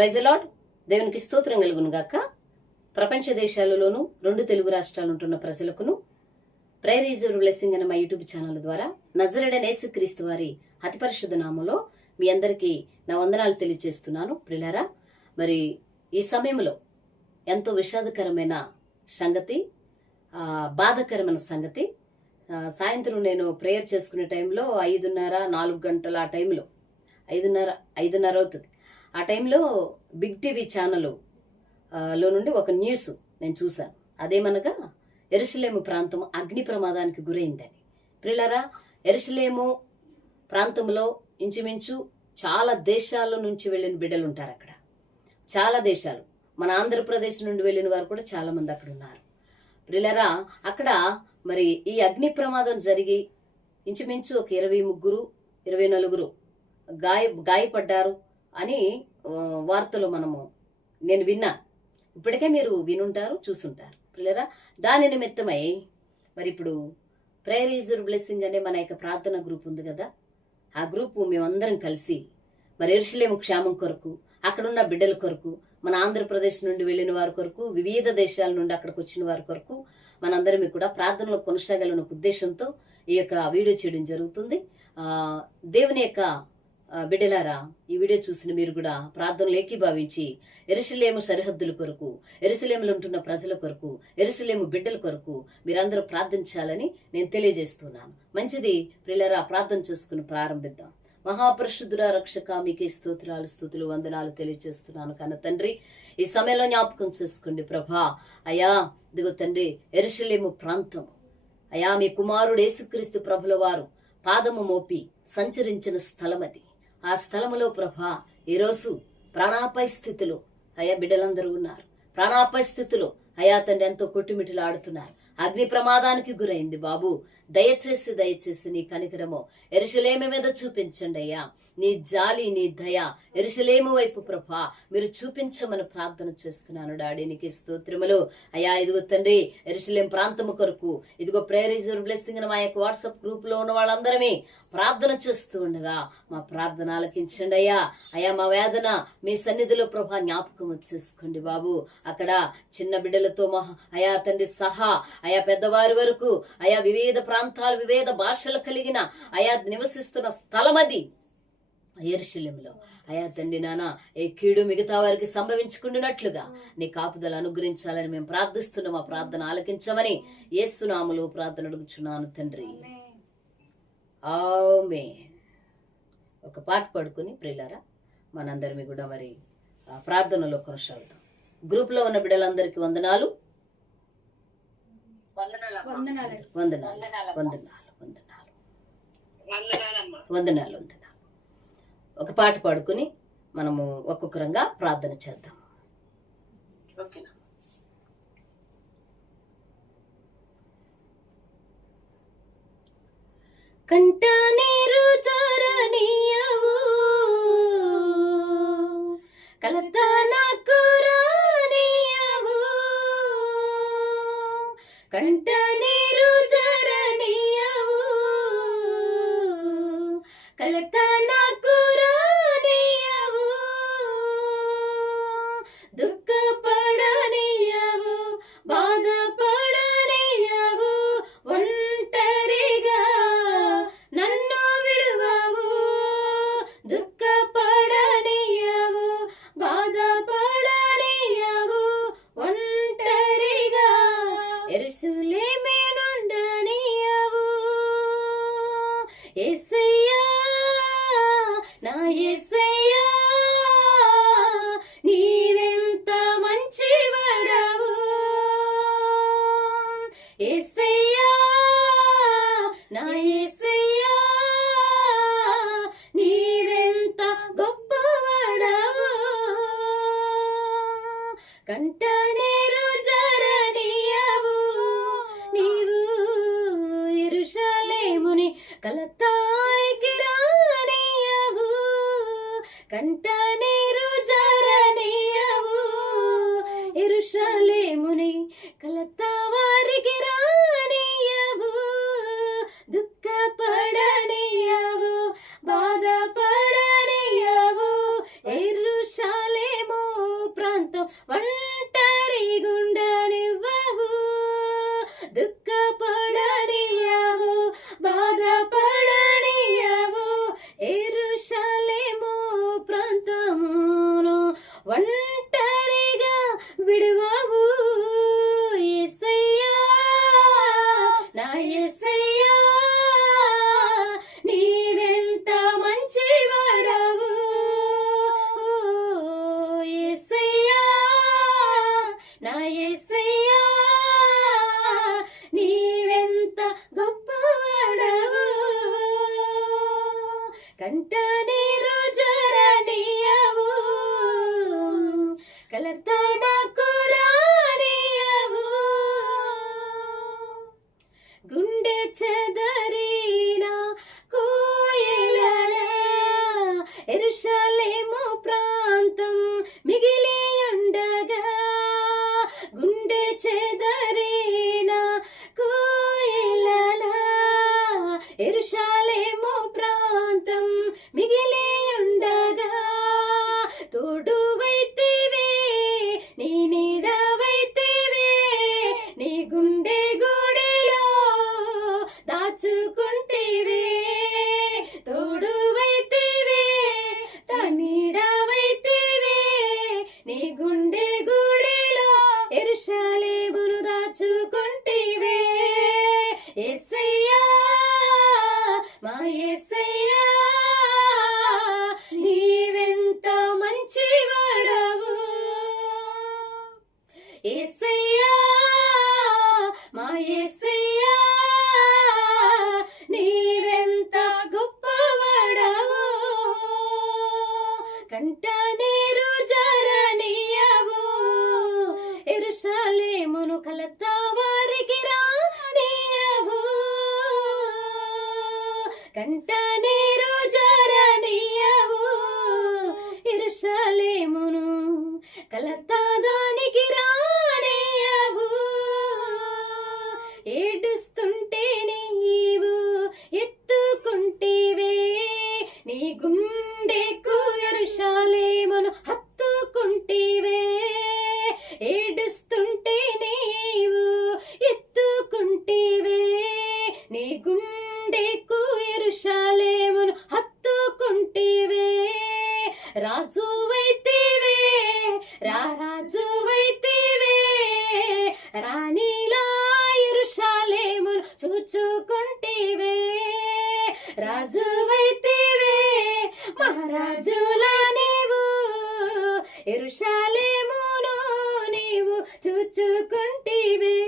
Praise the lord. దేవునికి స్తోత్రం కలుగును గాక. ప్రపంచ దేశాలలోనూ 2 తెలుగు రాష్ట్రాలు ఉంటున్న ప్రజలకును ప్రేయర్ ఈజ్ యువర్ బ్లెస్సింగ్ అనే మా యూట్యూబ్ ఛానల్ ద్వారా నజరేయుడైన యేసుక్రీస్తు వారి అతి పరిశుద్ధ నామములో మీ అందరికీ నా వందనాలు తెలియజేస్తున్నాను. ప్రియులారా, మరి ఈ సమయంలో ఎంతో విషాదకరమైన సంగతి, బాధాకరమైన సంగతి. సాయంత్రం నేను ప్రేయర్ చేసుకునే టైంలో 5:30, 4 గంటల ఆ టైంలో 5:30 అవుతుంది. ఆ టైంలో బిగ్ టీవీ ఛానల్ లో నుండి ఒక న్యూస్ నేను చూశాను. అదేమనగా యెరూషలేము ప్రాంతం అగ్ని ప్రమాదానికి గురైందని. ప్రియులారా, యెరూషలేము ప్రాంతంలో ఇంచుమించు చాలా దేశాల నుంచి వెళ్ళిన బిడ్డలు ఉంటారు. అక్కడ చాలా దేశాలు, మన ఆంధ్రప్రదేశ్ నుండి వెళ్ళిన వారు కూడా చాలా మంది అక్కడ ఉన్నారు. ప్రియులారా, అక్కడ మరి ఈ అగ్ని ప్రమాదం జరిగి ఇంచుమించు ఒక 23, 24 గాయపడ్డారు అని వార్తలు నేను విన్నా. ఇప్పటికే మీరు వినుంటారు, చూసుంటారు. పిల్లరా, దాని నిమిత్తమై మరి ఇప్పుడు ప్రేయర్ ఈజ్ యువర్ బ్లెస్సింగ్ అనే మన యొక్క ప్రార్థన గ్రూప్ ఉంది కదా, ఆ గ్రూపు మేమందరం కలిసి మరి యెరూషలేము క్షేమం కొరకు, అక్కడున్న బిడ్డల కొరకు, మన ఆంధ్రప్రదేశ్ నుండి వెళ్ళిన వారి కొరకు, వివిధ దేశాల నుండి అక్కడికి వచ్చిన వారి కొరకు మనందరం కూడా ప్రార్థనలో కొనసాగాలన్న ఉద్దేశంతో ఈ యొక్క వీడియో చేయడం జరుగుతుంది. దేవుని యొక్క బిడ్డలారా, ఈ వీడియో చూసిన మీరు కూడా ప్రార్థనలు ఏకీభావించి యెరూషలేము సరిహద్దుల కొరకు, యెరూషలేములో ఉంటున్న ప్రజల కొరకు, యెరూషలేము బిడ్డల కొరకు మీరందరూ ప్రార్థించాలని నేను తెలియజేస్తున్నాను. మంచిది ప్రియులారా, ప్రార్థన చేసుకుని ప్రారంభిద్దాం. మహాపరిశుద్ధుడా రక్షక, మీకే స్తోత్రాలు, స్తుతులు, వందనాలు తెలియజేస్తున్నాను. కన్న తండ్రి, ఈ సమయంలో జ్ఞాపకం చేసుకోండి ప్రభా. అయా ఇదిగో తండ్రి, యెరూషలేము ప్రాంతం అయా మీ కుమారుడు యేసుక్రీస్తు ప్రభుల వారు పాదము మోపి సంచరించిన స్థలం అది. ఆ స్థలములో ప్రభా ఈరోజు ప్రాణాపాయ స్థితిలో అయా బిడ్డలందరూ ఉన్నారు. ప్రాణాపాయ స్థితిలో అయా తండ్రి ఎంతో కొట్టుమిటిలు ఆడుతున్నారు. అగ్ని ప్రమాదానికి గురైంది బాబు. దయచేసి నీ కనికరము యెరూషలేము మీద చూపించండి అయ్యా. నీ జాలి, నీ దయ యెరూషలేము వైపు ప్రభా మీరు చూపించమని ప్రార్థన చేస్తున్నాను. డాడీ నీకు స్తోత్రములు అయ్యా. ఇదిగో తండ్రి, యెరూషలేం ప్రాంతము కొరకు ఇదిగో ప్రేయర్ ఈజ్ యువర్ బ్లెస్సింగ్ మా యొక్క వాట్సాప్ గ్రూప్ లో ఉన్న వాళ్ళందరమే ప్రార్థన చేస్తూ ఉండగా మా ప్రార్థన ఆలకించండి అయ్యా. అయా మా వేదన మీ సన్నిధిలో ప్రభా జ్ఞాపకం వచ్చేసుకోండి బాబు. అక్కడ చిన్న బిడ్డలతో అయా తండ్రి సహా అయా పెద్దవారి వరకు అయా వివిధ ప్రాంతాలు, వివిధ భాషలు కలిగిన అయా నివసిస్తున్న స్థలం అది యెరూషలేములో. అయా తండ్రి నాన్న, ఏ కీడు మిగతా వారికి సంభవించుకుంటున్నట్లుగా నీ కాపుదలు అనుగ్రహించాలని మేము ప్రార్థిస్తున్నాం. ఆ ప్రార్థన ఆలకించమని యేసు నామములో ప్రార్థన అడుగుచున్నాను తండ్రి, ఆమేన్. ఒక పాట పాడుకుని ప్రియులారా మనందరినీ కూడా మరి ప్రార్థనలో కొనసాగుతాం. గ్రూప్ లో ఉన్న బిడ్డలందరికీ వందనాలు. ఒక పాట పాడుకుని మనము ఒక్కొక్కరంగా ప్రార్థన చేద్దాం. కంట నీరు చరణీయవు, కలత నాకు రానీయవు. కంట నీరు చరణీయవు, కలత నాకు రానీయవు. దుఃఖపడనీయవు, బాధపడనీయవు. ఒంటరిగా నన్ను విడువవు. దుఃఖపడనీయవు, బాధపడనీయవు. ఒంటరిగా యెరూషలేమే నుండనీయవు. యేసయ్యా, నా యేసయ్యా, నీవెంత మంచివాడవు. యేసయ్యా, నా యేసయ్యా, నీవెంత గొప్పవాడవు. కంట నీరు జరణీయవు, నీవు యెరూషలేముని కలతాయికి రానీయవు. కంట నీరు జరణీయవు, యెరూషలేముని కలత వారికి రానీయవు. దుఃఖపడనీయవు, బాధపడనీయవు. యెరూషలేము కంట నీరు జరనీయవు, కలత మాకు రానీయవు. గుండె చెదరిన కోయెలలా యెరూషలేము ప్రాంతం మిగిలి ఉండగా, గుండె చెదరిన కోయెలలా యెరూషలేము ప్రాంతం మిగిలి ఉండగా, తోడువైతివే నీ నీడవైతివే, నీ గుండె గుడిలో దాచుకుంటివే. తోడువైతివే నీడవైతివే, నీ గుండె గుడిలో యెరూషలేమును దాచుకుంటివే. యేసయ్యా మా యేసయ్యా నీవెంత మంచివాడవు. యేసయ్యా మా యేసయ్యా నీవెంత గొప్పవాడవు. కంట నీరు జరనీయవు, యెరూషలేమును కలత వారికి రానీయవు. కంట నీరు జరనీయవు, యెరూషలేమును కలత దానికి రానీయవు. ఏడుస్తుంటే నీవు ఎత్తుకుంటివే, నీ గుండెకు యెరూషలేమును హత్తుకుంటివే. ఏడుస్తుంటే నీవు ఎత్తుకుంటివే, నీ గుండెకు యెరూషలేమును హత్తుకుంటివే. రాజువైతివే రాజువైతివే, రాణిలా యెరూషలేమును చూచుకుంటివే. రాజువైతివే మహారాజులా నీవు యెరూషలేమును నీవు చూచుకుంటివే.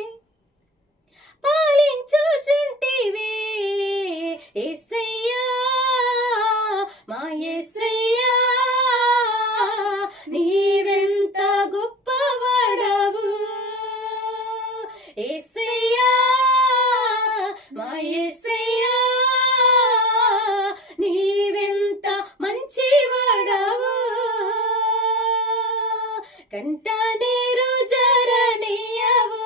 పాలించుచుంటివే యేసయ్యా మా యేసయ్యా నీవెంత గొప్పవాడవు. యేసయ్యా మా యేసయ్యా నీవెంత మంచివాడవు. కంట నీరు జరనీయవు,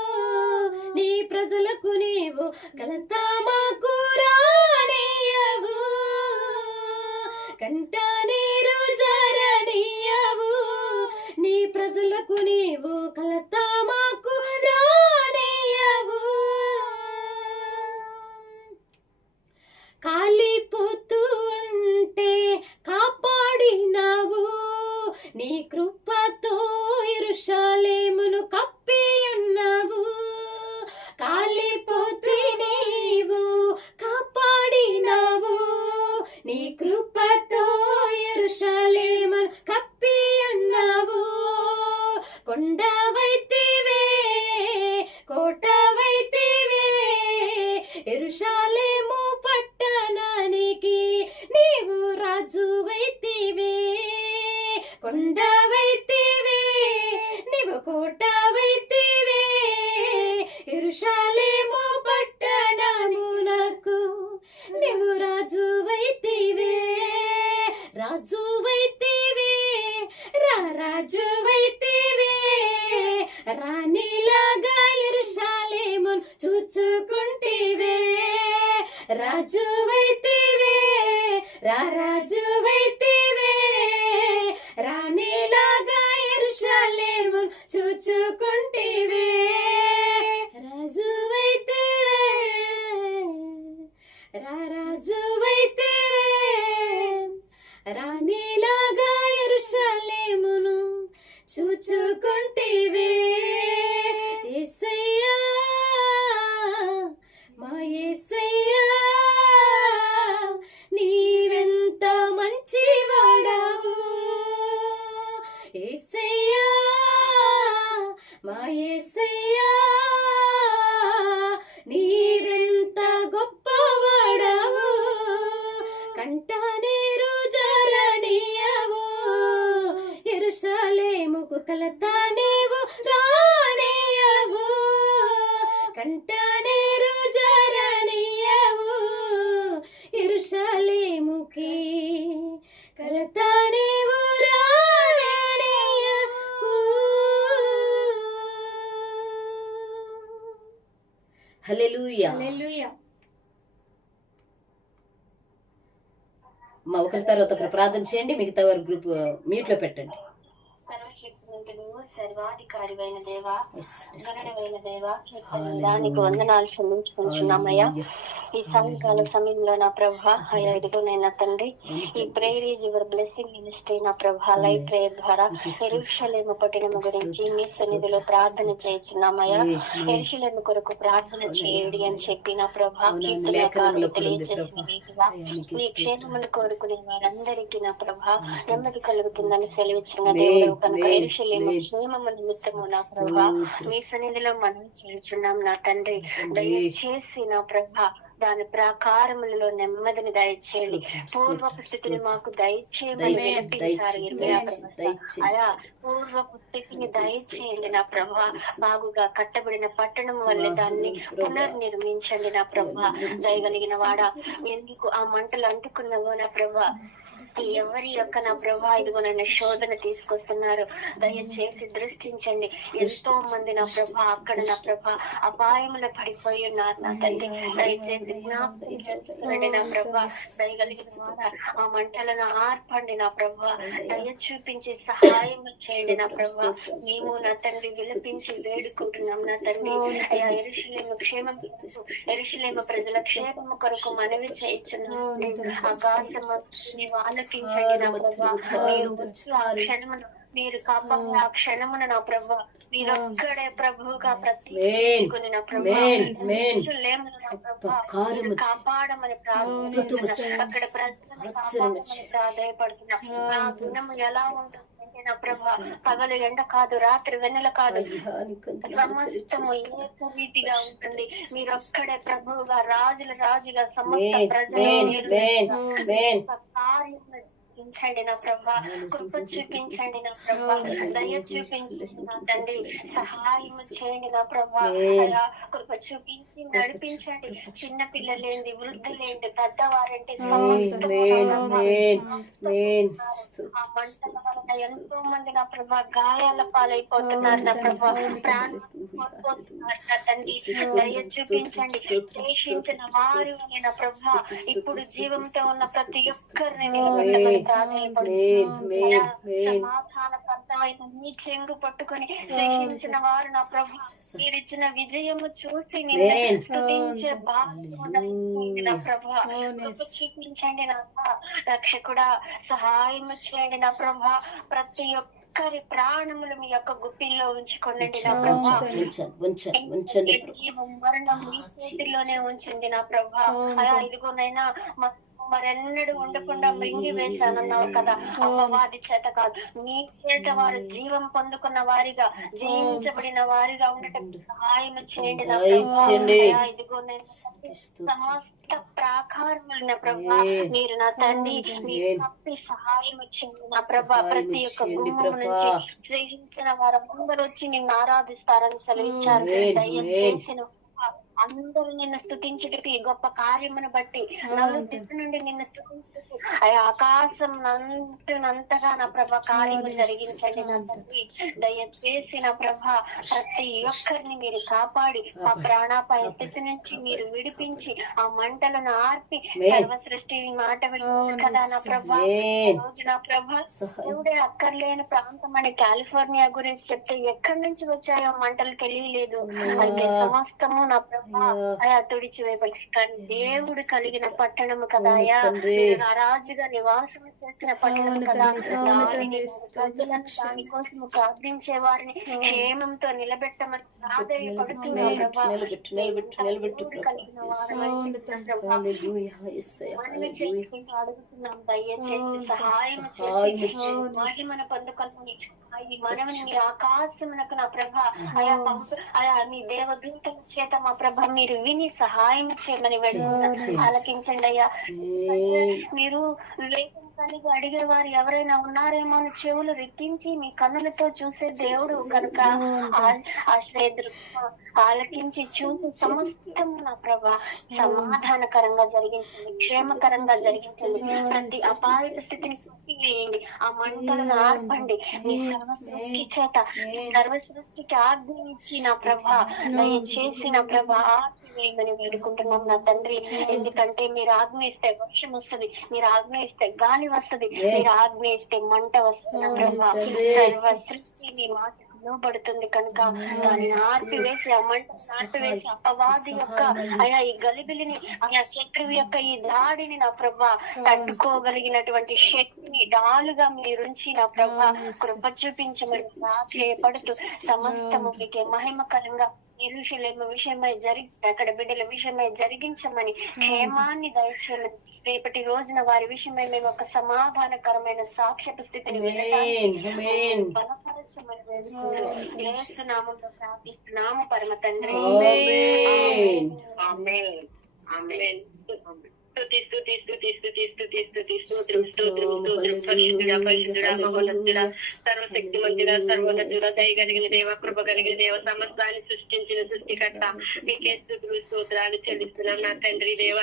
నీ ప్రజలకు నీవు కలత మాకు రానీయవు. కంట నీరు జరనీయవు, నీ ప్రజలకు నీవు కలత మాకు రానీయవు. కాలిపోతూ ఉంటే కాపాడినావు, నీ కృపతో యెరూషలేమును కప్పి ఉన్నావు. కాలిపోతే నీవు కాపాడినావు, నీ కృపతో యెరూషలేమును కప్పి ఉన్నావు. కొండవైతివే కోటవైతివే, యెరూషలేము పట్టణానికి నీవు రాజువైతివే. కొండవైతివే నీవు కోటవైతివే, యెరూషలేము పట్టణమునకు నీవు రాజువైతివే. రాజువైతివే రాజువైతివే, రాణిలాగా యెరూషలేమును చూచుకుంటివే. రాజువైతివే రాజువైతివే, రాణిలాగా యెరూషలేమును చూచుకుంటివే. రాజువైతివే రాజువైతివే, రాణిలాగా యెరూషలేమును చూచుకుంటివే. యేసయ్యా మా యేసయ్యా నీవెంత మంచివాడవు. యేసయ్యా మా యేసయ్యా కలత నీవు రానియవు, కంట నీరు జరనియవు, యెరూషలేముకి కలత నీవు రానియవు. హల్లెలూయా. మా ఒకరి తర్వాత ఒకరు ప్రార్థన చేయండి, మిగతా వారి గ్రూప్ మ్యూట్ లో పెట్టండి. సర్వాధికారివైన దేవా, గణనమైన దేవా, దానికి వందనాలు చెల్లించుకుంటున్నామయ్యా. ఈ సాయంకాల సమయంలో నా ప్రభా, అయ్యా ఇదిగోనైనా తండ్రి, ఈ prayer is your blessing ministry నా ప్రభా లైవ్ ప్రేయర్ ద్వారా యెరూషలేము పట్టణము గురించి మీ సన్నిధిలో ప్రార్థన చేయించున్నామయ్యా. యెరూషలేము కొరకు ప్రార్థన చేయండి అని చెప్పి నా ప్రభా కీర్తనకారులు తెలియజేసిన రీతిగా మీ క్షేమమును కోరుకునే వారందరికీ నా ప్రభా నెమ్మది కలుగుతుందని సెలవిచ్చిన దేవుడు కనుక యెరూషలేము క్షేమము నిమిత్తము నా ప్రభా మీ సన్నిధిలో మనం చేయించున్నాం నా తండ్రి. దయచేసి నా ప్రభా దాని ప్రాకారములలో నెమ్మదిని దయచేయండి. పూర్వపు స్థితిని మాకు దయచేయమని వినిపించారు అయా. పూర్వపు స్థితిని దయచేయండి నా ప్రభా. బాగుగా కట్టబడిన పట్టణం వల్ల దాన్ని పునర్నిర్మించండి నా ప్రభా. దయగలిగిన వాడా, ఎందుకు ఆ మంటలు అంటుకున్నావో నా ప్రభా, ఎవరి యొక్క నా ప్రభా ఇదిగో నన్ను శోధన తీసుకొస్తున్నారు, దయచేసి దృష్టించండి. ఎంతో మంది నా ప్రభా అక్కడ నా ప్రభా అపాయంలో పడిపోయి ఉన్నారు నా తండ్రి. దయచేసి జ్ఞాపకం చేసుకోండి నా ప్రభా. దయగలిగిన వాడ ఆ మంటలను ఆర్పండి నా ప్రభా. దయ చూపించి సహాయం చేయండి నా ప్రభా. మేము నా తండ్రి విలపించి వేడుకుంటున్నాం నా తండ్రి. అయ్యా యెరూషలేము క్షేమం, యెరూషలేము ప్రజల క్షేమము కొరకు మనవి చేయించున్నాం. ఆకాశము వాళ్ళ నా ప్రభా, మీరు కాపాడే ఆ క్షణమున నా ప్రభా మీరు ఒక్కడే ప్రభువుగా ప్రతిష్ఠించుకుని నా ప్రభా కాపాడమని ప్రార్థిస్తున్నా. అక్కడ ప్రజలను కాపాడమని ప్రాధాయపడుతున్నా. ఆ గుణము ఎలా ఉంటుంది నా ప్రభా, పగలు ఎండ కాదు, రాత్రి వెన్నెల కాదు, సమస్తము ఏక రీతిగా ఉంటుంది. మీరు ఒక్కడే ప్రభువుగా రాజుగా సమస్త ప్రజలు చూపించండి నా ప్రభా. కృప చూపించండి నా ప్రభా. దయ చూపించండి నా తండ్రి. సహాయం చేయండి నా ప్రభా. అలా కృప చూపించి నడిపించండి. చిన్న పిల్లలేంది, వృద్ధులేండి, పెద్దవారంటే సమస్త ఆ మంటల వలన ఎంతో మంది నా ప్రభా గాయాల పాలైపోతున్నారు నా ప్రభా. ప్రాణం కోల్పోతున్నారు నా తండ్రి. దయ చూపించండి. దేశించిన వారు నా ప్రభా ఇప్పుడు జీవంతో ఉన్న ప్రతి ఒక్కరిని నిలబెట్టమని సమాధానకర్తమైన మీ చెంగు పట్టుకొని శిక్షించిన వారు నా ప్రభు మీరిచ్చిన విజయము చూసి నిన్ను స్తుతించే భాగ్యం నా ప్రభు. చూపించండి నా రక్షకుడా, సహాయం చేయండి నా ప్రభు. ప్రతి ఒక్కరి ప్రాణములు మీ యొక్క గుప్పిల్లో ఉంచుకోండి నా ప్రభు. జీవం మరణం మీ చేతిలోనే ఉంచండి నా ప్రభు. అలా ఇదిగోనైనా మరెన్నడూ ఉండకుండా మృంగి వేశానన్నావు కదా, అపవాది చేత కాదు మీ చేత వారు జీవం పొందుకున్న వారిగా, జయించబడిన వారిగా ఉండటం సహాయం చేయండి నా ప్రభా. ఇదిగో నేను సమస్త ప్రాకారములైన ప్రభా మీరు నా తండ్రి మీరు సహాయం చేయండి నా ప్రభా. ప్రతి ఒక్క గుమ్మం నుంచి శ్రేషించిన వారందరూ వచ్చి నిన్ను ఆరాధిస్తారని సెలవిచ్చారు. దయచేసిన అందరూ నిన్ను స్తుతించుటకి గొప్ప కార్యమును బట్టి నలుదిక్కు నుండి నిన్ను స్తుతించుటకి ఆకాశం అంతగా నా ప్రభా కార్యము జరిగించండి నా తండ్రి. దయచేసి నా ప్రభా ప్రతి ఒక్కరిని మీరు కాపాడి ఆ ప్రాణాపాయ స్థితి నుంచి మీరు విడిపించి ఆ మంటలను ఆర్పి సర్వ సృష్టి మాట కదా నా ప్రభా. రోజు నా ప్రభా దేవుడే అక్కర్లేని ప్రాంతం అని కాలిఫోర్నియా గురించి చెప్తే ఎక్కడి నుంచి వచ్చాయో మంటలు తెలియలేదు. అయితే సమస్తము నా ప్రభా అయా తుడిచివేయబడి, కానీ దేవుడు కలిగిన పట్టణము కదా అయా, రాజుగా నివాసం చేసిన పట్టణం కదా. దానికోసం ప్రార్థించే వారిని క్షేమంతో నిలబెట్టమని ప్రాధేయపడుతున్నారు. కలిగిన వారు చేసుకుంటూ అడుగుతున్నాం. దయచేసి సహాయం చేసి మహిమను పొందుకొని ఈ మనవిని మీ ఆకాశమునకు నా ప్రభ అయా అయా మీ దేవదూతల చేత మా ప్రభ మీరు విని సహాయం చేయమని ఆలకించండి అయ్యా. మీరు కలిగి అడిగే వారు ఎవరైనా ఉన్నారేమో అని చెవులు రెక్కించి మీ కన్నులతో చూసే దేవుడు కనుక ఆలకించి చూసి సమస్తం నా ప్రభ సమాధానకరంగా జరిగించండి, క్షేమకరంగా జరిగించండి. ప్రతి అపాయ స్థితిని వేయండి, ఆ మంటలను ఆర్పండి. మీ సర్వ సృష్టి చేత సర్వ సృష్టికి ఆజ్ఞ ఇచ్చి నా ప్రభ దయచేసి నా ప్రభ వేయమని వేడుకుంటున్నాం నా తండ్రి. ఎందుకంటే మీరు ఆజ్ఞ ఇస్తే వర్షం వస్తుంది, మీరు ఆజ్ఞ ఇస్తే గాలి వస్తుంది, మీరు ఆజ్ఞ ఇస్తే మంట వస్తుంది నా ప్రభా. సర్వ సృష్టి మీ మాట పడుతుంది కనుక దాన్ని ఆర్పివేసి ఆ మంట ఆర్పివేసి అపవాది యొక్క అయా ఈ గలిబిలిని అయా శత్రువు యొక్క ఈ దాడిని నా ప్రభా తట్టుకోగలిగినటువంటి శక్తిని డాలుగా మీరుంచి నా ప్రభా కృప చూపించమని ప్రాధేయపడుతూ సమస్తము మీకే మహిమకరంగా యెరూషలేము విషయమై అక్కడ బిడ్డల విషయమై జరిగించమని క్షేమాన్ని దయచేయమని రేపటి రోజున వారి విషయమై మేము ఒక సమాధానకరమైన సాక్ష్యపు స్థితిని బలపరచమని యేసునామములో ప్రార్థిస్తున్నాము పరమ తండ్రి. సర్వశక్తి మంతుడా, సర్వోన్నతుడా, దయగలిగిన దేవ, కృప కలిగిన దేవ, సమస్తాన్ని సృష్టించిన సృష్టికర్త మీకే స్తుతులు స్తోత్రాలు చెల్లిస్తున్నాం నా తండ్రి దేవ.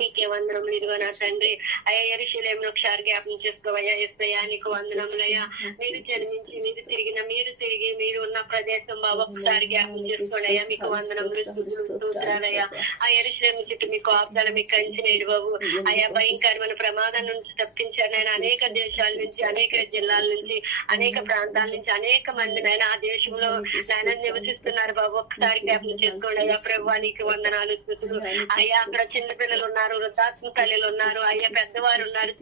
నీకే వందనములు. ఇదిగో నా తండ్రి అయ్యా యెరూషలేమును ఒకసారి జ్ఞాపకం చేసుకోవయ్యా. యేసయ్యా నీకు వందనములయ్యా. మీరు జన్మించి మీరు తిరిగి మీరు ఉన్న ప్రదేశం బాబు ఒకసారి జ్ఞాపకం చేసుకోండి అయ్యా. మీకు వందనములు స్తోత్రాలయ్యా. ఆ యెరూషలేము చుట్టూ మీకు ఆప్తాలు మీకు కంచినేడు బాబు అయ్యా. భయంకరమైన ప్రమాదం నుంచి తప్పించారు నాయన. అనేక దేశాల నుంచి, అనేక జిల్లాల నుంచి, అనేక ప్రాంతాల నుంచి అనేక మంది నాయన ఆ దేశంలో నాయన నివసిస్తున్నారు బాబు. ఒకసారి జ్ఞాపకం చేసుకోండి అయ్యా. ప్రభువా నీకు వందనాలు స్తుతులు అయ్యా. అక్కడ చిన్నపిల్లలు ఉన్నారు, వృద్ధాత్మ తల్లులు ఉన్నారు అయ్యా, పెద్దవారు ఉన్నారు,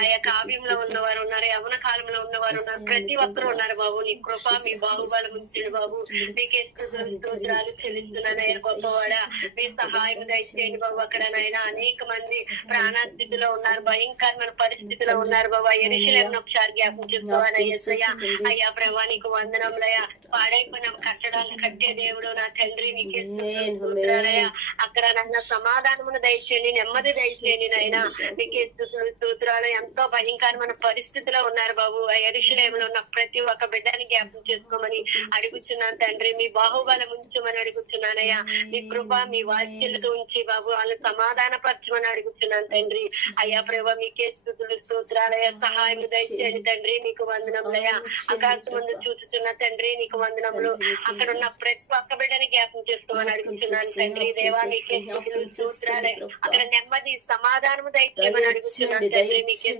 ఆయా కావ్యంలో ఉన్నవారు ఉన్నారు, యవన కాలంలో ఉన్నవారు ఉన్నారు, ప్రతి ఒక్కరు ఉన్నారు బాబు. నీ కృప మీ బాహుబలం ఉంచండి బాబు. మీకే స్తోత్రాలు చెల్లిస్తున్నానయ్యా. గొప్పవాడా మీ సహాయం దయచేయండి బాబు. అక్కడనైనా అనేక మంది ప్రాణస్థితిలో ఉన్నారు, భయంకరమైన పరిస్థితిలో ఉన్నారు బాబు. యెరూషలేమును ఒకసారి జ్ఞాపకం చేసుకోవాలయ్యా. అయ్యా ప్రభా నీకు వందనములయ్యా. పాడైపోయిన కట్టడాలను కట్టే దేవుడు నా తండ్రి నీకే స్తోత్రాలయ్యా. అక్కడ నన్ను సమాధానమును దయచేయండి, నెమ్మది దయచేయండి నాయనా. మీకే స్తోత్రాలు. ఎంతో భయంకరమైన పరిస్థితిలో ఉన్నారు బాబు. యెరూషలేములో ఉన్న ప్రతి ఒక్క బిడ్డని జ్ఞాపకం చేసుకోమని అడుగుతున్నాను తండ్రి. మీ బాహుబలం ఉంచమని అడుగుతున్నానయ్యా. మీ కృప మీ వాత్సల్యత ఉంచి బాబు వాళ్ళని సమాధాన పరచమని అడుగుతున్నాను తండ్రి. అయ్యా ప్రభా మీకే స్తుతులు స్తోత్రాలయ్యా. సహాయం దయచేయండి తండ్రి. మీకు వందనములయ్యా. ఆకాశం ముందు చూస్తున్న తండ్రి నీకు వందనములు. అక్కడ ఉన్న ప్రతి ఒక్క బిడ్డని జ్ఞాపకం చేసుకోమని అడుగుతున్నాను తండ్రి. దేవా మీకే స్తుతులు స్తోత్రాలయ్యా. అక్కడ నెమ్మది సమాధానము దయచేయమని అడుగుతున్నాం తండ్రి. మీకే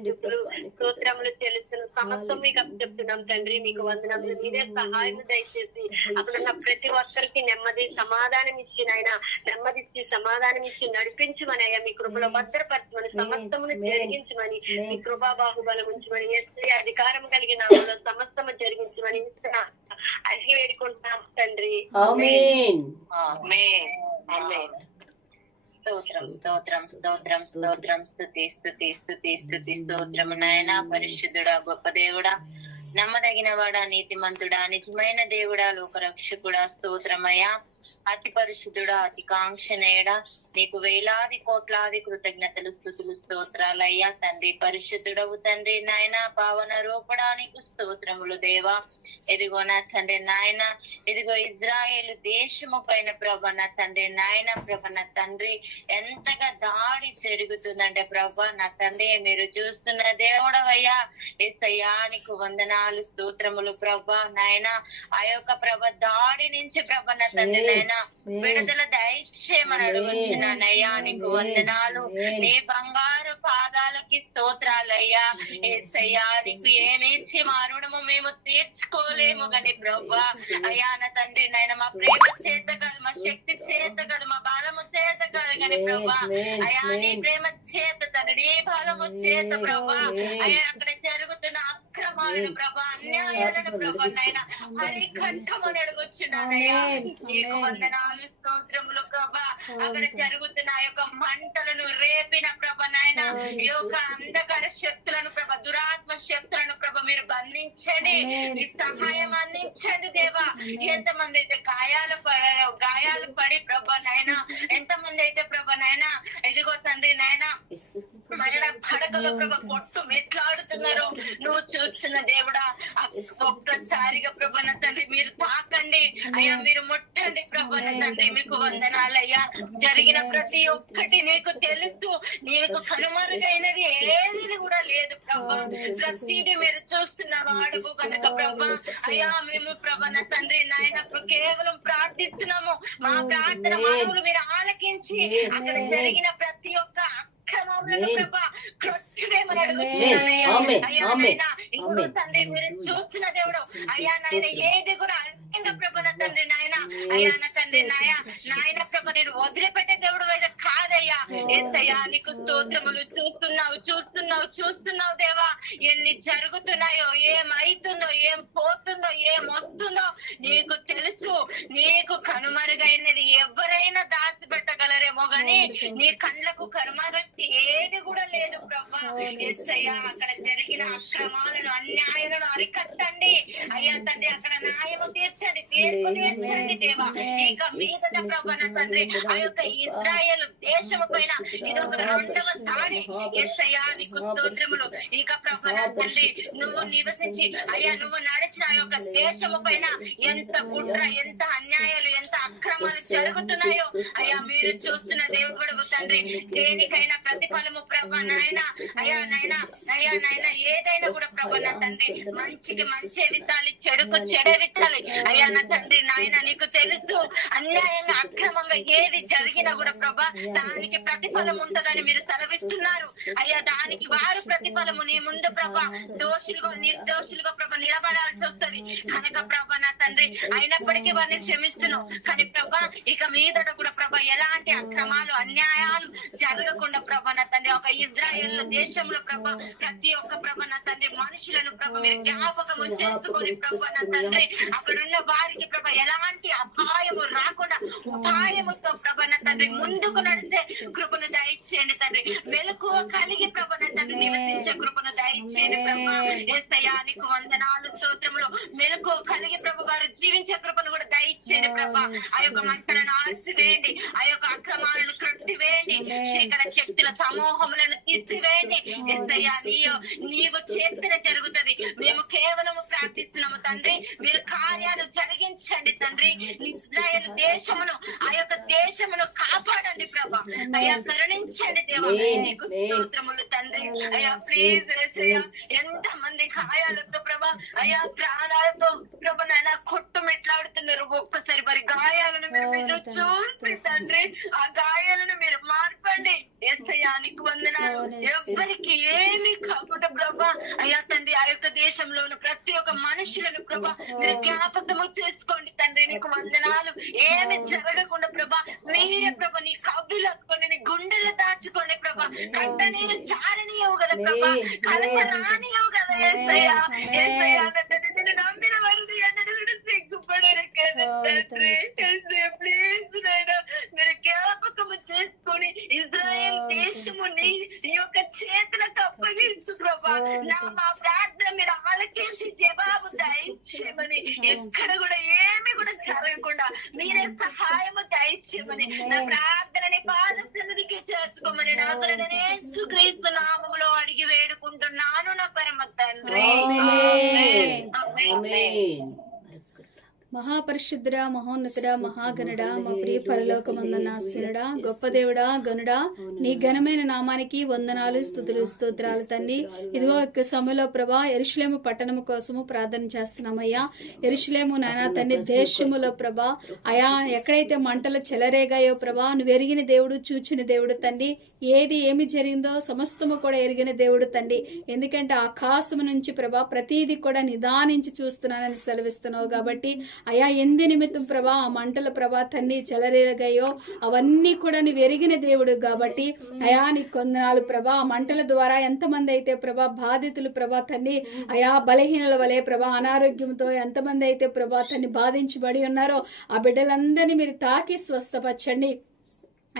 స్తోత్రములు చెల్లిస్తున్నాం. సమస్తం మీకు చెప్తున్నాం తండ్రి. మీకు వందనములు. మీరే సహాయం దయచేసి అక్కడ ఉన్న ప్రతి ఒక్కరికి నెమ్మది సమాధానం ఇచ్చి నాయన నెమ్మదిచ్చి సమాధానం ఇచ్చి నడిపించమని అయ్యా. మీ కృపలో భద్రపరచమని సమస్తమును జరిగించమని మీ కృపా బాహుబలం ఉంచమని ఎస్ఐ అధికారం కలిగిన సమస్తము జరిగించమని అడిగి వేడుకుంటున్నాం తండ్రి. ఆమేన్. స్తోత్రం స్తోత్రం స్తోత్రం స్తోత్రం స్తుతి స్తుతి స్తుతి స్తుతి స్తోత్రము నాయన. పరిశుద్ధుడా, గొప్ప దేవుడా, నమ్మదగిన వాడా, నీతిమంతుడా, నిజమైన దేవుడా, లోకరక్షకుడా, స్తోత్రమయ్యా. అతి పరిశుద్ధుడా, అతి కాంక్షణేయుడా, నీకు వేలాది కోట్లాది కృతజ్ఞతలు స్తుతులు స్తోత్రాలయ్యా. తండ్రి పరిశుద్ధుడవు తండ్రి నాయన. పావన రూపడా నీకు స్తోత్రములు దేవా. ఇదిగో నా తండ్రి నాయన, ఇదిగో ఇజ్రాయేలు దేశము పైన ప్రభ నా తండ్రి నాయన, ప్రభ నా తండ్రి ఎంతగా దాడి జరుగుతుందంటే ప్రభ నా తండ్రి మీరు చూస్తున్న దేవుడవయ్యా. యేసయ్యా నీకు వందనాలు స్తోత్రములు ప్రభ నాయన. ఆ యొక్క ప్రభ దాడి నుంచి ప్రభ నా తండ్రి నాయన విడుదల దయచేయమని అడుగుచున్నానయ్యా. నీకు వందనాలు. నీ బంగారు పాదాలకి స్తోత్రాలయ్యా. యేసయ్యా నీకు ఏమిచ్చి మా రుణము మేము తీర్చుకోలేము గాని ప్రభా అయ్యా నా తండ్రి నాయన, మా ప్రేమ చేత కాదు, మా శక్తి చేత కాదు, మా బలము చేత కాదు గాని ప్రభా అయ్యా నీ ప్రేమ చేత తండ్రి, నీ బలము చేత ప్రభా అయ్యా అక్కడ జరుగుతున్న అక్రమాలను ప్రభా, అన్యాయాలను ప్రభా నాయన హరికట్టమని అడుగుచున్నానయ్యా. నీకు వందనాలు స్తోత్రములు ప్రభా. అక్కడ జరుగుతున్న ఆ యొక్క మంటలను రేపిన ప్రభ నాయన ఈ యొక్క అంధకార శక్తులను ప్రభ, దురాత్మ శక్తులను ప్రభ మీరు బంధించండి, మీ సహాయం అందించండి దేవా. ఎంతమంది అయితే గాయాలు పడి ప్రభ నాయన, ఎంతమంది అయితే ప్రభ నాయన ఇదిగో తండ్రి నాయన మరణ పడకలో ప్రభ కొట్టు మెట్లాడుతున్నారు, నువ్వు చూస్తున్న దేవుడా. ఒక్కసారిగా ప్రభ నా తండ్రి మీరు తాకండి అయ్యా, మీరు ముట్టండి ప్రభ నా తండ్రి. మీకు వందనాలయ్యా. జరిగిన ప్రతి ఒక్కటి నీకు తెలుసు, నీకు కనుమరుగైనది ఏది కూడా లేదు ప్రభ. ప్రతిదీ మీరు చూస్తున్న వాడుకు కనుక ప్రభ అయ్యా, మేము ప్రభ నా తండ్రి నాయన కేవలం ప్రార్థిస్తున్నాము. మా ప్రార్థన మాటలు మీరు ఆలకించి అక్కడ జరిగిన ప్రతి ఒక్క అక్రమాలను ప్రభ క్రొట్టివేమని అడుగుతున్నానయ్యా. అయ్యా నాయన ఇప్పుడు తండ్రి మీరు చూస్తున్న దేవుడు అయ్యా నాయన, ఏది కూడా అంత ప్రభ నా తండ్రి నాయన అయ్యా నా తండ్రి నాయన ప్రభ నేను వదిలిపెట్టే దేవుడు అయితే కాదయ్యా. ఏసయ్యా నీకు స్తోత్రములు. చూస్తున్నావు దేవా, ఎన్ని జరుగుతున్నాయో, ఏమైతుందో, ఏం పోతుందో, ఏం వస్తుందో నీకు తెలుసు. నీకు కనుమరుగైనది ఎవరైనా దాచిపెట్టగలరేమో గాని నీ కళ్ళకు కనుమరుగు ఏది కూడా లేదు ప్రభా. యేసయ్యా అక్కడ జరిగిన అక్రమాలను, అన్యాయాలను అరికట్టండి అయ్యా తండ్రి. అక్కడ న్యాయము తీర్చండి, తీర్పు తీర్చండి దేవా. ఇక మీదట ప్రభా నా తండ్రి ఆ యొక్క ఇజ్రాయేలు దేశము పైన ఇది ఒక రెండవ దాడి. యేసయ్యా నీకు స్తోత్రములు. ఇక ప్రభా నా తండ్రి నువ్వు నివసించి అయ్యా నువ్వు నడిచిన ఆ యొక్క దేశము పైన ఎంత కుట్ర, ఎంత అన్యాయాలు, ఎంత అక్రమాలు జరుగుతున్నాయో అయ్యా మీరు చూస్తున్న దేవుడు తండ్రి. దేనికైనా ప్రతిఫలము ప్రభా నాయన అయ్యా నాయన ఏదైనా కూడా ప్రభా నా తండ్రి మంచికి మంచి విత్తాలి, చెడుకు చెడే విత్తాలి అయ్యా నా తండ్రి నాయన. నీకు తెలుసు అన్యాయంగా అక్రమంగా ఏది జరిగినా కూడా ప్రభా దానికి ప్రతిఫలం ఉంటుందని మీరు సెలవిస్తున్నారు అయ్యా. దానికి వారు ప్రతిఫలము నీ ముందు ప్రభా దోషులుగా నిర్దోషులుగా ప్రభా నిలబడాల్సి వస్తుంది కనుక ప్రభా నా తండ్రి. అయినప్పటికీ వారిని క్షమిస్తున్నావు కానీ ప్రభా ఇక మీదట కూడా ప్రభా ఎలాంటి అక్రమాలు, అన్యాయాలు జరగకుండా ప్రభా నా తండ్రి ఒక ఇజ్రాయేల్ దేశంలో ప్రభా ప్రతి ఒక్క ప్రభా నా తండ్రి మనుషులను ప్రభా మీరు జ్ఞాపకము చేసుకొని ప్రభా నా తండ్రి అక్కడున్న వారికి ప్రభా ఎలాంటి అపాయము రాకుండా ఉపాయముతో ప్రభా నా తండ్రి ముందుకు నడిచే కృపను దయచేయండి తండ్రి. మెలకువ కలిగి ప్రభా నా తండ్రి నివసించే కృపను దయచేయండి ప్రభా. యేసయ్యా నీకు వందనాలు, స్తోత్రములు. మెలకువ కలిగి ప్రభు వారు జీవించే కృపను కూడా దయచేయండి ప్రభా. ఆ యొక్క మంటలను ఆర్చివేయండి, ఆ యొక్క అక్రమాలను కట్టివేయండి, చీకటి శక్తుల సమూహములను తీసివేయండి. యేసయ్యా నీవు చేస్తేనే జరుగుతుంది. మేము కేవలము ప్రార్థిస్తున్నాము తండ్రి, మీరు కార్యాలు జరిగించండి తండ్రి. ఇశ్రాయేల్ దేశమును ఆ యొక్క దేశమును కాపాడండి ప్రభా. అయ్యా కరుణించండి దేవా. నీకు స్తోత్రములు తండ్రి. అయ్యా ప్లీజ్ యేసయ్యా ఎంత మంది గాయాలతో ప్రభా అయ్యా ప్రాణాలతో ప్రభా నాయన కొట్టుమిట్లాడుతున్నారు. ఒక్కసారి వారి గాయాలను మీరు చూసి తండ్రి ఆ గాయాలను మీరు మార్పండి. యేసయ్యా నీకు వందనాలు. ఎవరికి ఏమి కాకుండా ప్రభా అయ్యా తండ్రి ఆ యొక్క దేశంలో ఉన్న ప్రతి ఒక్క మనుషులను ప్రభా మీరు జ్ఞాపకము చేసుకోండి తండ్రి. నీకు వందనాలు. ఏమి జరగకుండా ప్రభా మీరే ప్రభా నీ కవ్విలొత్తుకొని నీ గుండెలు దాచుకోండి ప్రభా. కంట నీరు చారనీయవు కదా ప్రభా, కలత రానియవు కదా యేసయ్యా. యేసయ్యా నిన్ను నమ్మిన వారిని ఎన్నడూ కూడా సిగ్గుపడరు కదా తండ్రి. ప్లీజ్ నాయనా మీరు జ్ఞాపకము చేసుకొని ఇజ్రాయేల్ దేశము నీ యొక్క చేతులకు అప్పగిస్తూ ప్రభా మా ప్రార్థన మీరు ఆలకించి జవాబు దయచేయమని, ఎక్కడ కూడా ఏమి కూడా జరగకుండా మీరే సహాయము దయచేయమని, నా ప్రార్థనని పాదసన్నిధికి చేర్చుకోమని నాకునే యేసుక్రీస్తు నామములో అడిగి వేడుకుంటున్నాను నా పరమ తండ్రి. మహాపరిశుద్ధుడా, మహోన్నతుడా, మహాగణుడా, మా ప్రియ పరలోకమందున్నాసనుడా, గొప్ప దేవుడా, గనుడా, నీ ఘనమైన నామానికి వందనాలు, స్తుతులు, స్తోత్రాలు తండ్రి. ఇదిగో యొక్క సమయంలో ప్రభా యెరూషలేము పట్టణము కోసము ప్రార్థన చేస్తున్నామయ్యా. యెరూషలేము నాయనా తండ్రి దేశములో ప్రభా అయా ఎక్కడైతే మంటలు చెలరేగాయో ప్రభా నువ్వు ఎరిగిన దేవుడు, చూచిన దేవుడు తండ్రి. ఏమి జరిగిందో సమస్తము కూడా ఎరిగిన దేవుడు తండ్రి. ఎందుకంటే ఆకాశము నుంచి ప్రభా ప్రతిదీ కూడా నిదానించి చూస్తున్నానని సెలవిస్తున్నావు కాబట్టి అయా ఎందు నిమిత్తం ప్రభా ఆ మంటల ప్రభా తండ్రి చెలరేగాయో అవన్నీ కూడా నువ్వు ఎరిగిన దేవుడు కాబట్టి అయా నీకు కొందనాలు ప్రభా. ఆ మంటల ద్వారా ఎంతమంది అయితే ప్రభా బాధితులు ప్రభా తండ్రి అయా బలహీనల వలె ప్రభా అనారోగ్యంతో ఎంతమంది అయితే ప్రభా తండ్రి బాధించబడి ఉన్నారో ఆ బిడ్డలందరినీ మీరు తాకి స్వస్థపరచండి.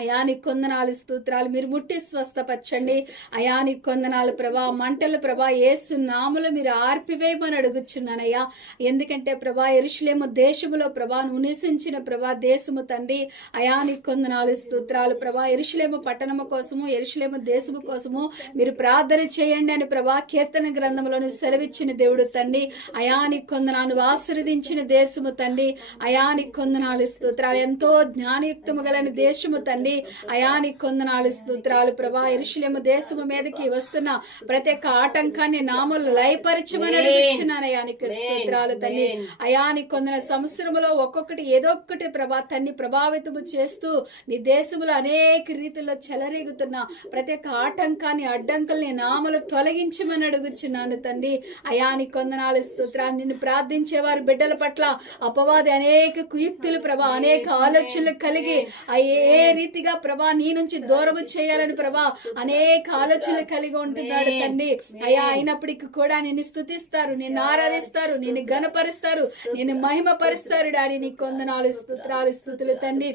అయా నీకు కొందనాలు స్తోత్రాలు. మీరు ముట్టి స్వస్థపరచండి అయా నీకు కొందనాలు ప్రభా. మంటల ప్రభా యేసు నామములో మీరు ఆర్పివేయమని అడుగుచున్నానయ్యా. ఎందుకంటే ప్రభా యెరూషలేము దేశములో ప్రభా నువ్వు నివసించిన ప్రభా దేశము తండ్రి అయా నీకు కొందనాలు స్తోత్రాలు ప్రభా. యెరూషలేము పట్టణము కోసము యెరూషలేము దేశము కోసము మీరు ప్రార్థన చేయండి అని ప్రభా కీర్తన గ్రంథంలో సెలవిచ్చిన దేవుడు తండ్రి అయా నీకు కొందనాలు ఆశీర్వదించిన దేశము తండ్రి అయా నీకు కొందనాలు స్తోత్రాలు. ఎంతో జ్ఞానయుక్తము గలని దేశము తండ్రి అయా నీకు కొందనాలు స్తోత్రాలు ప్రభా. యెరూషలేము దేశము మీదకి వస్తున్న ప్రతి ఒక్క ఆటంకాన్ని నామములు లయపరచమని అడుగుచున్నానయ్యా నీకు స్తోత్రాలు తండ్రి. అయా నీకు కొందన సంవత్సరములో ఒక్కొక్కటి ఏదో ఒక్కటి ప్రభా తండ్రి ప్రభావితము చేస్తూ నీ దేశములో అనేక రీతిలో చెలరేగుతున్న ప్రతి ఒక్క ఆటంకాన్ని అడ్డంకుల్ని నామలు తొలగించమని అడుగుచున్నాను తండ్రి. అయా నీకు కొందనాలు స్తోత్రాలు. నిన్ను ప్రార్థించేవారు బిడ్డల పట్ల అపవాది అనేక కుయుక్తులు ప్రభా అనేక ఆలోచనలు కలిగి ఏ రీతిగా ప్రభా నీ నుంచి దూరము చేయాలని ప్రభా అనేక ఆలోచనలు కలిగి ఉంటున్నాడు తండ్రి. అయా అయినప్పటికీ కూడా నిన్ను స్తుతిస్తారు, నిన్ను ఆరాధిస్తారు, నిన్ను ఘనపరుస్తారు, నిన్ను మహిమపరుస్తారు డాడీ. నీ కొందనాలు స్తోత్రాలు స్తుతులు తండ్రి.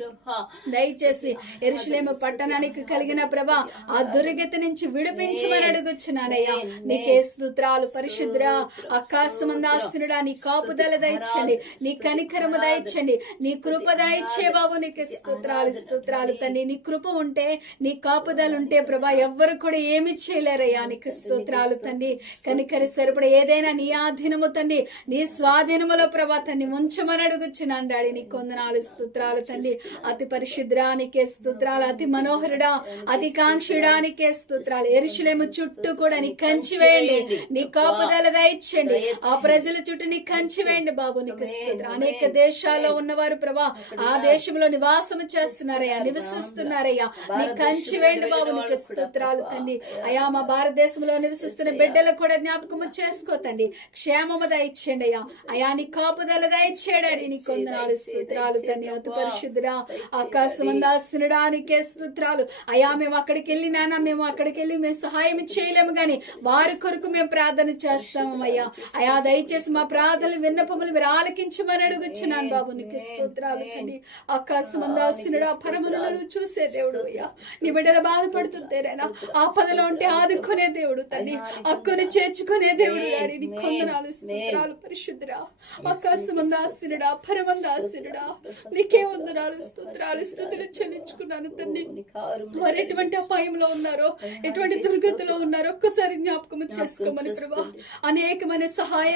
దయచేసి యెరూషలేము పట్టణానికి కలిగిన ప్రభా ఆ దుర్గతి నుంచి విడిపించమని అడుగుచున్నానయ్యా. నీకే స్తోత్రాలు పరిశుద్ధ ఆకాశమందాసునుడా. నీ కాపుదల దయచండి, నీ కనికరము దయచండి, నీ కృప దయచే బాబు. నీకు స్తోత్రాలు స్తోత్రాలు తండ్రి. నీ కృప ఉంటే నీ కాపుదల ఉంటే ప్రభా ఎవ్వరు కూడా ఏమి చేయలేరయ్యా. నీకు స్తోత్రాలు తండ్రి. కనికరి సరిపడ ఏదైనా నీ ఆధీనము తండ్రి నీ స్వాధీనములో ప్రభా తండ్రి ఉంచమని అడుగుచున్నాను డాడీ. నీ కొందనాలు స్తోత్రాలు తండ్రి. అతి పరిశుద్ధుడా నీకే స్తోత్రాలు. అతి మనోహరుడా అతి కాంక్షుడా నీకే స్తోత్రాలు. యెరూషలేము చుట్టూ కూడా నీ కంచి వేయండి, నీ కాపుదల దయచండి. ఆ ప్రజల చుట్టూ నీ కంచి వేయండి బాబు. నీకు స్తోత్రాలు. అనేక దేశాల్లో ఉన్నవారు ప్రభా ఆ దేశంలో నివాసము చేస్తున్నారయ్యా, నివసిస్తున్నారయ్యా. నీ కంచి వేయండి బాబు. నీకు స్తోత్రాలు తండ్రి. అయా మా భారతదేశంలో నివసిస్తున్న బిడ్డలు కూడా జ్ఞాపకము చేసుకోతండి, క్షేమము దయచేయండి అయ్యా. అయా నీ కాపుదల దయచేయడాడి. నీ కొందనాలు స్తోత్రాలు తండ్రి. అతి పరిశుద్ధుడా ఆకాశమందాసునుడా నీకే స్తోత్రాలు. అయా మేము అక్కడికి వెళ్ళినానా మేము అక్కడికి వెళ్ళి మేము సహాయం చేయలేము గాని వారి కొరకు మేము ప్రార్థన చేస్తాము అయ్యా. అయా దయచేసి మా ప్రార్థన విన్నపములు మీరు ఆలకించమని అడుగుచున్నాను బాబు. నీకు స్తోత్రాలు తండ్రి. ఆకాశమందాసునుడా పరములను చూసే దేవుడు అయ్యా. నీ బిడ్డలు బాధపడుతుంటేనైనా ఆపదలో ఉంటే ఆదుకునే దేవుడు తండ్రి, అక్కును చేర్చుకునే దేవుడు డాడీ. నీ కొందనాలు స్తోత్రాలు పరిశుద్ధుడా ఆకాశమందాసునుడా పరమందాసునుడా. నీకే వందనాలు స్తోత్రాలు స్తుతులు చెల్లించుకున్నాను తండ్రి. వారు ఎటువంటి అపాయంలో ఉన్నారో ఎటువంటి దుర్గతిలో ఉన్నారో ఒక్కసారి జ్ఞాపకం చేసుకోమని ప్రభా. అనేకమైన సహాయ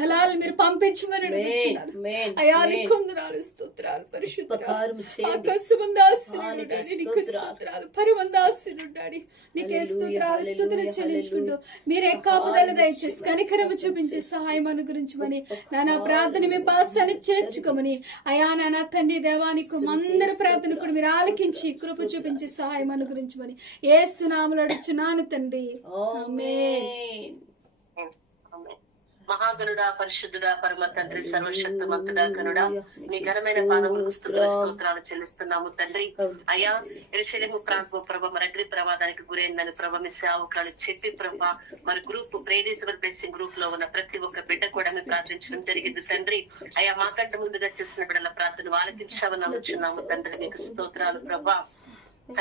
దళాలు మీరు పంపించమని అడుగుచున్నాను అయా. నీ కొందనాలు స్తోత్రాలు పరిశుద్ధుడా ఆకాశమందాసునుడా డాడీ. నీకు స్తోత్రాలు పరమందాసునుడా డాడీ. నీకే స్తోత్రాలు స్తుతులు చెల్లించుకుంటూ మీరే కాపుదల దయచేసి కనికరము చూపించి సహాయం అనుగురించమని నానా ప్రార్థన మీ పాసాన్ని చేర్చుకోమని అయా నానా తండ్రి దేవానికి అందరి ప్రార్థన కూడా మీరు ఆలకించి కృప చూపించి సహాయం అనుగురించమని యేసు నామములో అడుగుచున్నాను తండ్రి. ఆమేన్. మహాగణుడా పరిశుద్ధుడా పరమ తండ్రి సర్వశక్తిమంతుడా కనుడా నీ ఘనమైన పాదములకు స్తుతులు స్తోత్రాలు చెల్లిస్తున్నాము తండ్రి. అయా యెరూషలేము ప్రాంతం ప్రభ మరి అగ్ని ప్రమాదానికి గురైందని ప్రభ మీ సేవకులను చెప్పి ప్రభ మరి గ్రూప్ ప్రేయర్ బ్లెస్సింగ్ గ్రూప్ లో ఉన్న ప్రతి ఒక్క బిడ్డ కూడా మేము ప్రార్థించడం జరిగింది తండ్రి. అయా మాకంటే ముందుగా చేసిన బిడ్డల ప్రార్థన ఆలకించామని నమ్ముచున్నాము తండ్రి. మీకు స్తోత్రాలు ప్రభా.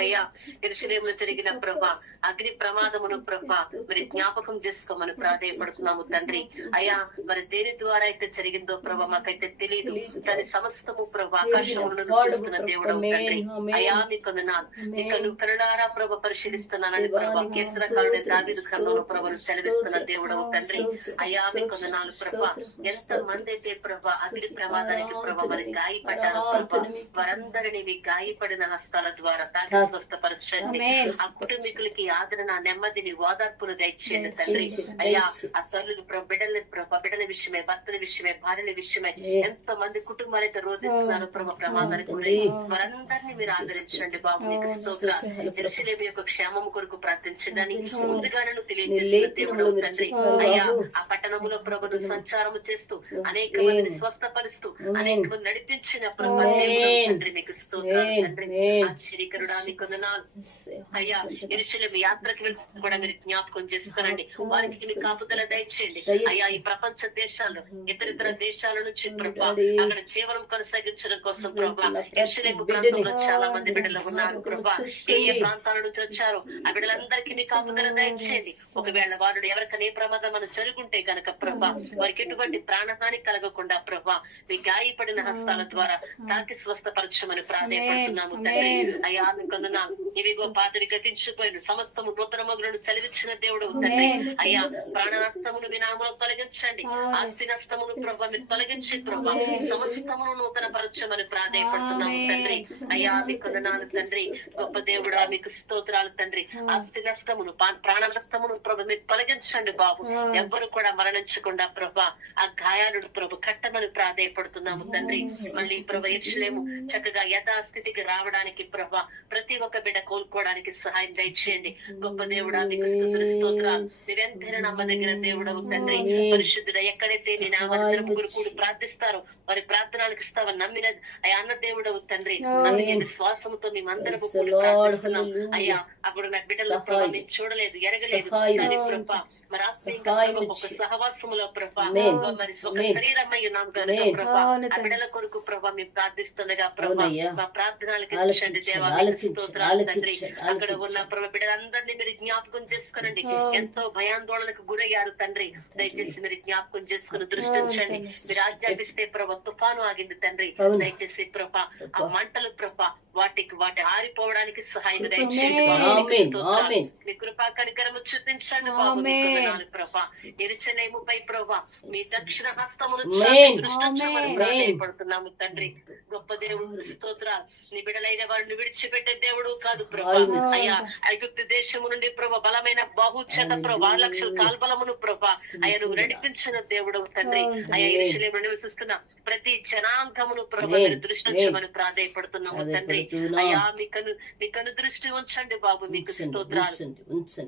అయ్యా యెరూషలేములో జరిగిన ప్రభా అగ్ని ప్రమాదమును ప్రభా మరి జ్ఞాపకం చేసుకోమని ప్రాధేయపడుతున్నాము తండ్రి. అయ్యా మరి దేని ద్వారా అయితే జరిగిందో ప్రభా మాకైతే తెలియదు. దాని సమస్తము ప్రభా ఆకాశములను చూస్తున్న దేవుడు తండ్రి. అయ్యా మీకు నువ్వు కరుణారా ప్రభ పరిశీలిస్తున్నానని ప్రభా కీర్తనకారుడు దావీదు గ్రంథంలో ప్రభను సెలవిస్తున్న దేవుడు తండ్రి. అయ్యా మీకు ప్రభా ఎంత మంది అయితే ప్రభా అగ్ని ప్రమాదానికి ప్రభా మరి గాయపడ్డారు ప్రభా వారందరినీ మీ గాయపడిన హస్తాల ద్వారా స్వస్థపరచండి. ఆ కుటుంబీకులకి ఆదరణ నెమ్మదిని ఓదార్పును దయచేయండి తండ్రి. అయ్యా ఆ తల్లులు బిడ్డల విషయమే భర్తల విషయమే భార్యల విషయమే ఎంతో మంది కుటుంబాలు అయితే రోధిస్తున్నారు ప్రభా ప్రమాదానికి గురై వారందరినీ మీరు ఆదరించండి బాబు. నీకు స్తోత్రాలు. యెరూషలేము యొక్క క్షేమం కొరకు ప్రార్థించండి ముందుగానే తెలియజేసిన దేవుడు తండ్రి. అయ్యా ఆ పట్టణంలో ప్రభును సంచారము చేస్తూ అనేక మందిని స్వస్థపరుస్తూ అనేక మంది నడిపించిన ప్రభు తండ్రి. మీకు స్తోత్రాలు తండ్రి. ఆశ్చర్యకరుడా మీకు వందనాలు అయ్యా. యెరూషలేము యాత్రకి వెళ్తే కూడా మీరు జ్ఞాపకం చేసుకోనండి, వారికి మీ కాపుదల దయచేయండి అయ్యా. ఈ ప్రపంచ దేశాల్లో ఇతరితర దేశాల నుంచి ప్రభా అక్కడ జీవనం కొనసాగించడం కోసం ప్రభా యెరూషలేము ప్రాంతంలో చాలా మంది బిడ్డలు ఉన్నారు ప్రభా. ఏ ఏ ప్రాంతాల నుంచి వచ్చారో ఆ బిడ్డలందరికీ మీ కాపుదల దయచేయండి. ఒకవేళ వారు ఎవరికైనా ఏ ప్రమాదం మనం జరుగుంటే గనక ప్రభా వారికి ఎటువంటి ప్రాణహాని కలగకుండా ప్రభా మీ గాయపడిన హస్తాల ద్వారా తాకి స్వస్థపరచమని ప్రాధాన్యపడుతున్నాము తండ్రి అయ్యా. మీకు వందనాలు. ఇవిగో పాతవి గతించిపోయిన సమస్తము నూతన మగులను సెలవిచ్చిన దేవుడు తండ్రి అయ్యా. ప్రాణ నష్టమును మీ నామములో తొలగించండి, ఆస్తి నష్టమును ప్రభా మీరు తొలగించి ప్రభా సమస్తమును నూతన పరచమని ప్రాధాన్యపడుతున్నాము తండ్రి అయ్యా. మీకు వందనాలు తండ్రి. గొప్ప దేవుడా మీకు స్తోత్రాలు తండ్రి. ఆస్తి నష్టమును ప్రాణ నష్టమును ప్రభు మీరు తొలగించండి బాబు. ఎవ్వరు కూడా మరణించకుండా ప్రభా ఆ గాయాలను ప్రభు కట్టమని ప్రాధాన్యపడుతున్నాము తండ్రి. మళ్ళీ ప్రభు యెరూషలేము చక్కగా యథాస్థితికి రావడానికి ప్రభా ప్రతి ఒక్క బిడ్డ కోలుకోవడానికి సహాయం దయచేయండి. గొప్ప దేవుడా మీకు స్తుతులు స్తోత్రాలు. మీరెంతైనా నమ్మదగిన దేవుడవు తండ్రి. పరిశుద్ధుడ ఎక్కడైతే నీ నామం ముగ్గురు కూడి ప్రార్థిస్తారో వారి ప్రార్థనలకు ఇస్తావని నమ్మిన అయ్యా అన్న దేవుడవు తండ్రి. అందుకే విశ్వాసంతో మేమందరము కూడి ప్రార్థిస్తున్నాం అయ్యా. అప్పుడు నా బిడ్డల ప్రభా మేము చూడలేదు ఎరగలేదు కానీ ప్రభా మరి ఆత్మీయంగా ఒక సహవాసములో ప్రభా మరి ఒక శరీరమై ఉన్నాం కనుక ప్రభా ఆ బిడ్డల కొరకు ప్రభా మేము ప్రార్థిస్తుండగా ప్రభా మా ప్రార్థనలకు ఇచ్చండి దేవా. స్తోత్రాలు తండ్రి. అక్కడ ఉన్న ప్రభా బిడ్డలందరినీ మీరు జ్ఞాపకం చేసుకునండి. ఎంతో భయాందోళనకు గురయ్యారు తండ్రి. దయచేసి మీరు జ్ఞాపకం చేసుకుని దృష్టించండి. మీరు ఆజ్ఞాపిస్తే ప్రభా తుఫాను ఆగింది తండ్రి. దయచేసి ప్రభా ఆ మంటలు ప్రభా వాటి ఆరిపోవడానికి సహాయం దయచేయండి. మీ కృపా కనికరము చూపించండి బాబు. ప్రభా యెరూషలేముపై ప్రభా మీ దక్షిణ హస్తమును పడుతున్నాము తండ్రి. గొప్ప దేవుడు స్తోత్రాలు. నీ బిడలైన వారిని విడిచిపెట్టే దేవుడు కాదు ప్రభా అయ్యా. ఐగుప్తు దేశము నుండి ప్రభా బలమైన బాహుచేత ప్రభా 6 లక్షల కాల్బలమును ప్రభా అయ్యా నువ్వు నడిపించిన దేవుడు తండ్రి అయ్యా. యెరూషలేములో నివసిస్తున్న ప్రతి జనాంగమును ప్రభా మీరు దృష్టించమని ప్రాధాన్యపడుతున్నాము తండ్రి అయ్యా. మీకను దృష్టి ఉంచండి బాబు. మీకు స్తోత్రాలు.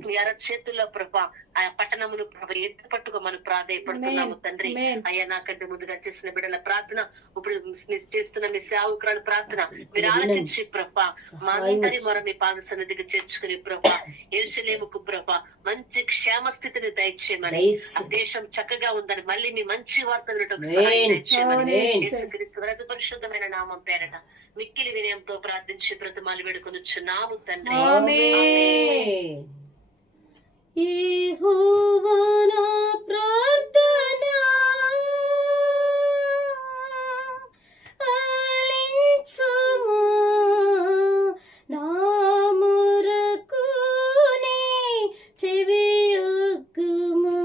మీ అరచేతుల్లో ప్రభా ఆ పట్టణమును ప్రభా ఎత్తి పట్టుకోమని ప్రాధాన్యపడుతున్నాము తండ్రి అయ్యా. నాకంటే ముందుగా చేసిన బిడ్డల ప్రార్థన ఇప్పుడు చేస్తున్న మీ సేవకురాలు ప్రార్థన మీరు ఆలకించి ప్రభా మా అందరి మొర మీ పాద సన్నిధికి చేర్చుకుని ప్రభా యెరూషలేముకు ప్రభా మంచి క్షేమ స్థితిని దయచేయమని ఆ దేశం చక్కగా ఉందని మళ్ళీ మీ మంచి వార్తలు యేసుక్రీస్తు రతి పరిశుద్ధమైన నామం పేరట మిక్కిలి వినయంతో ప్రార్థించి బ్రతిమాలి వేడుకొనుచున్నాము తండ్రి. యెహోవా నా ప్రార్థన ఆలకించుము, నా మొరకు నీ చెవియొగ్గుము.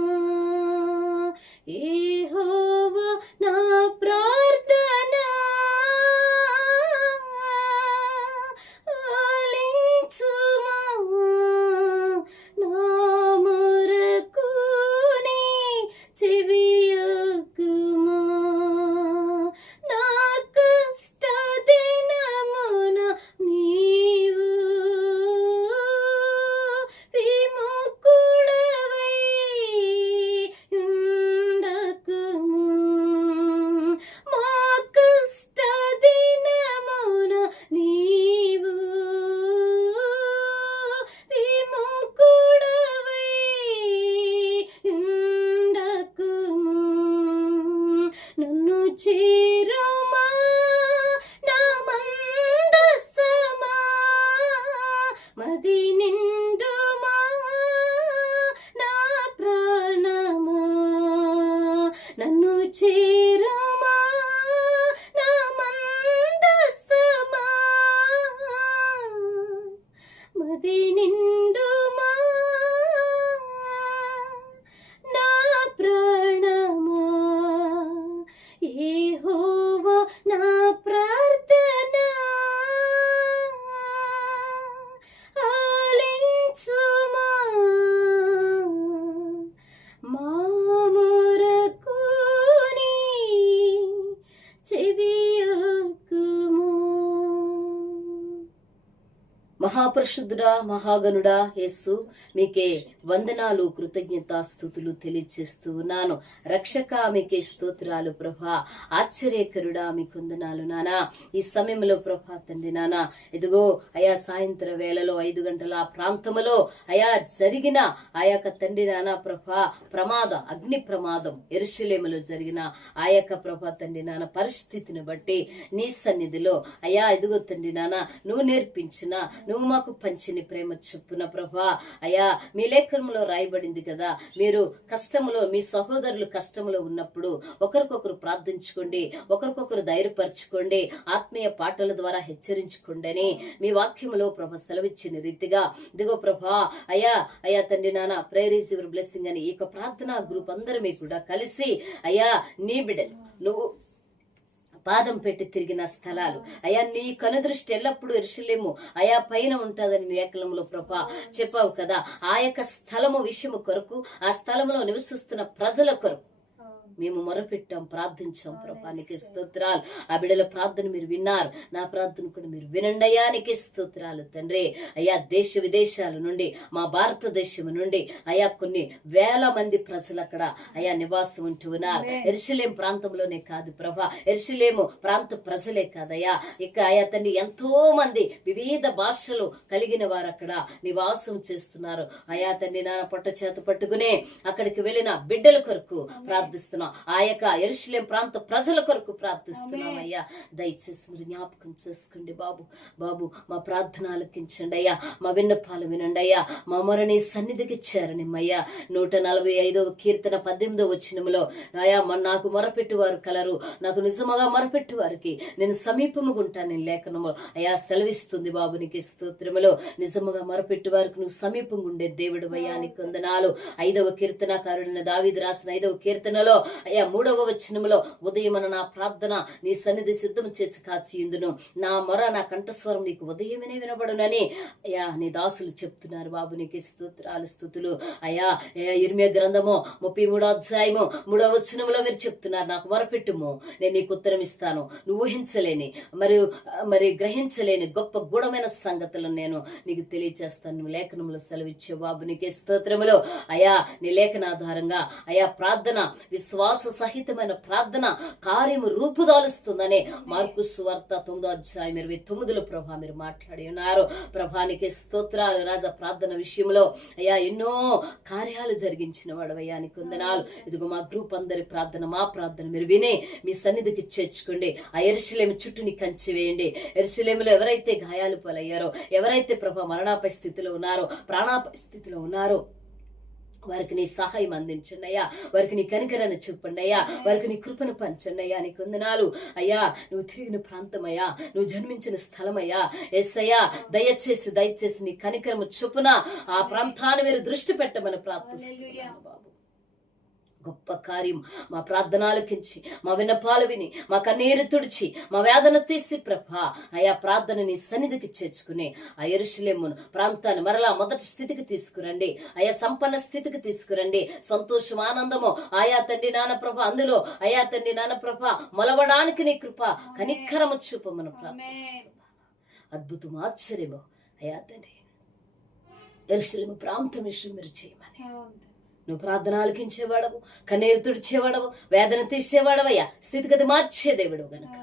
యెహోవా నా ప్రార్థన ఆలకించుము, నా మొరకు మహాపరిశుద్ధుడా, మహాగణుడా యేసు, మీకే వందనాలు, కృతజ్ఞతాస్తుతులు తెలియజేస్తూ ఉన్నాను. రక్షక, మీకే స్తోత్రాలు ప్రభా. ఆశ్చర్యకరుడా, మీకు వందనాలు నానా. ఈ సమయంలో ప్రభా తండ్రి నానా, ఇదిగో అయా సాయంత్రం వేళలో 5 గంటల ప్రాంతములో అయా జరిగిన ఆ యొక్క తండ్రి నానా ప్రభా అగ్ని ప్రమాదం యెరూషలేములో జరిగిన ఆ యొక్క ప్రభా తండ్రి నాన్న పరిస్థితిని బట్టి నీ సన్నిధిలో అయా ఇదిగో తండ్రి నాన్న నువ్వు నేర్పించిన, నువ్వు మాకు పంచిన ప్రేమ చొప్పున ప్రభా అయా మీ లేఖనంలో రాయబడింది కదా, మీరు కష్టములో, మీ సహోదరులు కష్టములో ఉన్నప్పుడు ఒకరికొకరు ప్రార్థించుకోండి, ఒకరికొకరు ధైర్యపరచుకోండి, ఆత్మీయ పాటల ద్వారా హెచ్చరించుకోండి అని మీ వాక్యములో ప్రభా సెలవిచ్చిన రీతిగా ఇదిగో ప్రభా అయా తండ్రి నాన్న ప్రేయర్ ఈజ్ యువర్ బ్లెస్సింగ్ అని ఈ యొక్క ప్రార్థనా గ్రూప్ అందరమీ కూడా కలిసి అయా నీ బిడ్డలు నువ్వు పాదం పెట్టి తిరిగిన స్థలాలు అయా నీ కనుదృష్టి ఎల్లప్పుడూ యెరూషలేము అయా పైన ఉంటుందని లేఖనంలో ప్రభా చెప్పావు కదా. ఆ యొక్క స్థలము విషయము కొరకు, ఆ స్థలంలో నివసిస్తున్న ప్రజల కొరకు మేము మొరపెట్టాం, ప్రార్థించాం ప్రభా. నీకే స్తోత్రాలు. ఆ బిడ్డల ప్రార్థన మీరు విన్నారు, నా ప్రార్థన కూడా మీరు వినండి అయ్యా. నీకే స్తోత్రాలు తండ్రి. అయ్యా దేశ విదేశాల నుండి, మా భారతదేశం నుండి అయా కొన్ని వేల మంది ప్రజలు అక్కడ అయా నివాసం ఉంటూ ఉన్నారు. యెరూషలేము ప్రాంతంలోనే కాదు ప్రభా, యెరూషలేము ప్రాంత ప్రజలే కాదయ్యా, ఇక అయా తండ్రి ఎంతో మంది వివిధ భాషలు కలిగిన వారు అక్కడ నివాసం చేస్తున్నారు. అయా తండ్రి నా పొట్ట చేత పట్టుకునే అక్కడికి వెళ్ళిన బిడ్డల కొరకు ప్రార్థిస్తున్నాం. ఆ యొక్క యెరూషలేము ప్రాంత ప్రజల కొరకు ప్రార్థిస్తున్నాం అయ్యా. దయచేసి మీరు జ్ఞాపకం చేసుకోండి బాబు. మా ప్రార్థన ఆలకించండి అయ్యా, మా విన్నపాలు వినండి అయ్యా. మా మొరని సన్నిధికి చేరనిమ్మయ్యా. 145వ కీర్తన 18వ వచనములో అయా నాకు మొరపెట్టు వారు కలరు, నాకు నిజముగా మొరపెట్టు వారికి నేను సమీపముగా ఉంటాను లేఖనము అయా సెలవిస్తుంది బాబు. నీకు స్తోత్రములో నిజముగా మొరపెట్టు వారికి నువ్వు సమీపంగా ఉండే దేవుడు అయ్యా. నీకు వందనాలు. 5వ కీర్తనకారుడైన దావీదు రాసిన 5వ కీర్తనలో అయ్యా 3వ వచనములో ఉదయమున నా ప్రార్థన నీ సన్నిధి సిద్ధం చేసి కాచియుందును, నా మొర నా కంఠస్వరం నీకు ఉదయమనే వినబడునని అయ్యా నీ దాసులు చెప్తున్నారు బాబు. నీకు స్తోత్రాలు స్తుతులు అయ్యా. ఇర్మియా గ్రంథము 33వ అధ్యాయము 3వ వచనములో మీరు చెప్తున్నారు, నాకు మొరపెట్టుము నేను నీకు ఉత్తరం ఇస్తాను, నువ్వు ఊహించలేని మరి గ్రహించలేని గొప్ప గూఢమైన సంగతులను నేను నీకు తెలియజేస్తాను. నువ్వు లేఖనములో సెలవిచ్చే బాబు. నీకే స్తోత్రములో అయా. నీ లేఖన ఆధారంగా అయా ప్రార్థన విశ్వాస సహితమైన ప్రార్థన కార్యము రూపుదాలుస్తుందని మార్కు సువార్త 9వ అధ్యాయం 29లో ప్రభా మీరు మాట్లాడి ఉన్నారు. ప్రభానికి స్తోత్రాలు రాజా. ప్రార్థన విషయంలో అయ్యా ఎన్నో కార్యాలు జరిగించిన వాడవయ్యా. నీకు వందనాలు. ఇదిగో మా గ్రూప్ అందరి ప్రార్థన, మా ప్రార్థన మీరు విని మీ సన్నిధికి చేర్చుకోండి. ఆ యెరూషలేము చుట్టూని కంచి వేయండి. యెరూషలేములో ఎవరైతే గాయాలు పాలయ్యారో, ఎవరైతే ప్రభా మరణాపై స్థితిలో ఉన్నారో, ప్రాణాపై స్థితిలో ఉన్నారో వారికి నీ సహాయం అందించండి అయ్యా. వారికి నీ కనికరాన్ని చూపండి అయ్యా. వారికి నీ కృపను పంచండి అయ్యా. నీకు వందనాలు అయ్యా. నువ్వు తిరిగిన ప్రాంతమయ్యా, నువ్వు జన్మించిన స్థలమయ్యా. యేసయ్యా దయచేసి నీ కనికరము చొప్పున ఆ ప్రాంతాన్ని మీరు దృష్టి పెట్టమని ప్రార్థిస్తున్నాను బాబు. గొప్ప కార్యం మా ప్రార్థనలకించి, మా విన్నపాలు విని, మా కన్నీరు తుడిచి, మా వేదన తీసి ప్రభా అయా ప్రార్థన నీ సన్నిధికి చేర్చుకుని ఆ యెరూషలేము ప్రాంతాన్ని మరలా మొదటి స్థితికి తీసుకురండి అయా. సంపన్న స్థితికి తీసుకురండి. సంతోషం, ఆనందము ఆయా తండ్రి నాన్న ప్రభ అందులో అయా తండ్రి నాన్న ప్రభ మొలవడానికి నీ కృప కనికరము చూపమని ప్రార్థిస్తున్నాను. అద్భుతం, ఆశ్చర్యము అయా తండ్రి యెరూషలేము ప్రాంతం విషయం మీరు చేయమని. నువ్వు ప్రార్థన ఆలకించేవాడవు, కన్నీరు తుడిచేవాడవు, వేదన తీసేవాడవయ్యా, స్థితిగతి మార్చే దేవుడు గనక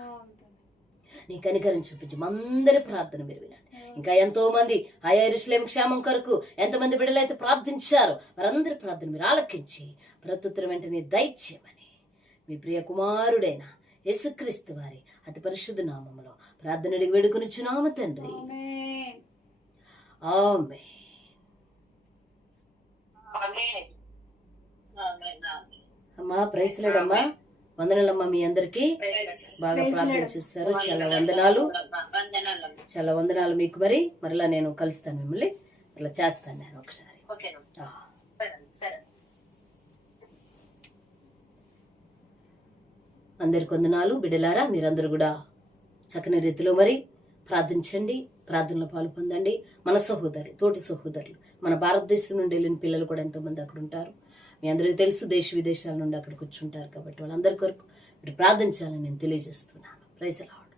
నీ కనికరం చూపించి అందరి ప్రార్థన మీరు వినండి. ఇంకా ఎంతో మంది ఆయా యెరూషలేము క్షేమం కొరకు ఎంతమంది బిడ్డలైతే ప్రార్థించారో వారందరి ప్రార్థన మీరు ఆలకించి ప్రత్యుత్తరం వెంటనే దయచేయమని మీ ప్రియ కుమారుడైన యేసుక్రీస్తు వారి అతి పరిశుద్ధ నామములో ప్రార్థన అడిగి వేడుకొనుచున్నాము తండ్రి. ఆమేన్. అమ్మా ప్రైజ్ లార్డ్ అమ్మా. వందనాలమ్మా. మీ అందరికి బాగా ప్రార్థన చేస్తారు. చాలా వందనాలు, చాలా వందనాలు మీకు. మరలా నేను కలుస్తాను మిమ్మల్ని, అట్లా చేస్తాను నేను ఒకసారి. అందరికి వందనాలు. బిడ్డలారా మీరందరూ కూడా చక్కని రీతిలో ప్రార్థించండి, ప్రార్థనలో పాలు పొందండి. మన సహోదరులు, తోటి సహోదరులు, మన భారతదేశం నుండి వెళ్ళిన పిల్లలు కూడా ఎంతో మంది అక్కడ ఉంటారు. మీ అందరికీ తెలుసు, దేశ విదేశాల నుండి అక్కడికి వచ్చి ఉంటారు. కాబట్టి వాళ్ళందరి కొరకు మీరు ప్రార్థించాలని నేను తెలియజేస్తున్నాను. Praise the lord.